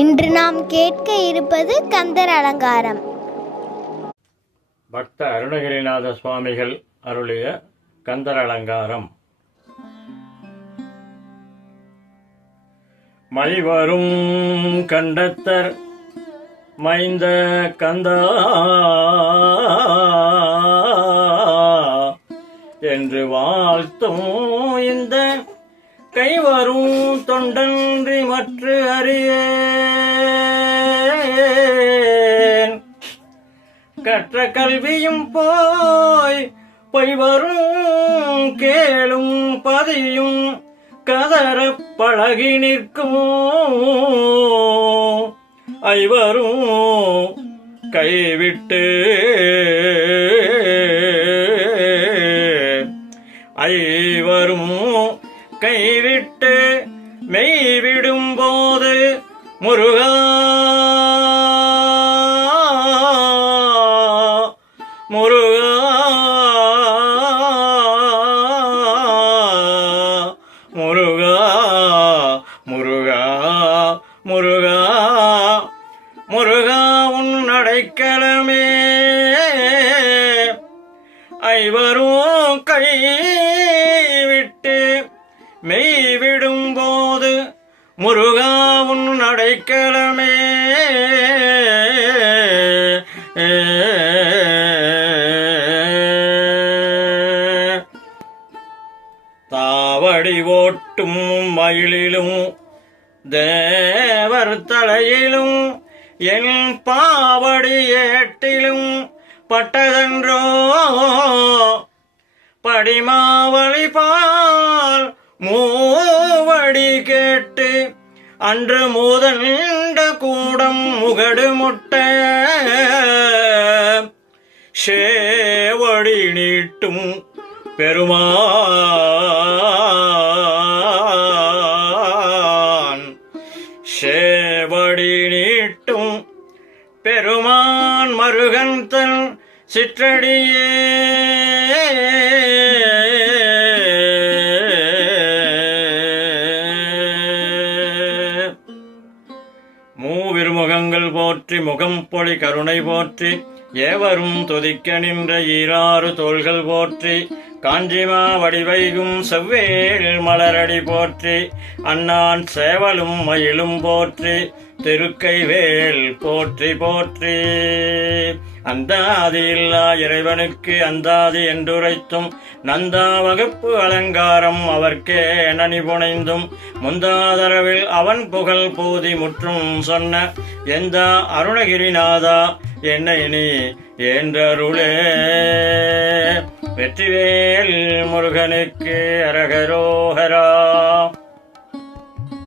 இன்று நாம் கேட்க இருப்பது கந்தர் அலங்காரம். பக்த அருணகிரிநாத சுவாமிகள் அருளிய கந்தர் அலங்காரம். மலிவரும் கண்டத்தர் மைந்த கந்தா என்று வாழ்த்தும் இந்த கைவரும் தொண்டன்றி மற்ற அறியேன். கற்ற கல்வியும் போய் வரும் கேளும் பதியும் கதறப் பழகி நிற்கும் ஐவரும் கைவிட்டு ஐவரும் கைவிட்டு மெய்விடும் போது முருகா முருகா முருகா முருகா முருகா முருகா உன் அடைக்கலமே ஐவரும் கைவிட்டு மெய்விடும் போது முருகா உன் அடைக்கலமே. தாவடி ஓட்டும் மயிலிலும் தேவர் தலையிலும் என் பாவடி ஏட்டிலும் பட்டதன்றோ படிமாவளி பால் மூவடி கேட்டு அன்று மூதண்ட கூடம் முகடு முட்ட சேவடி நீட்டும் பெருமான் சேவடி நீட்டும் பெருமான் மருகன் தன் சிற்றடியே. மூவிருமுகங்கள் போற்றி முகம் பொழி கருணை போற்றி ஏவரும் துதிக்க நின்ற ஈராறு தோள்கள் போற்றி காஞ்சிமா வடிவைகும் செவ்வேள் மலரடி போற்றி அண்ணான் சேவலும் மயிலும் போற்றி திருக்கைவேல் போற்றி போற்றி. அந்தாதி இல்லா இறைவனுக்கு அந்தாதி என்றுரைத்தும் நந்தா வகுப்பு அலங்காரம் அவர்க்கே நனி புனைந்தும் முந்தாதரவில் அவன் புகழ் பூதி முற்றும் சொன்ன எந்தா அருணகிரிநாதா என்னை நீ ஏன்றருளே. வெற்றிவேல் முருகனுக்கு அரகரோஹரா.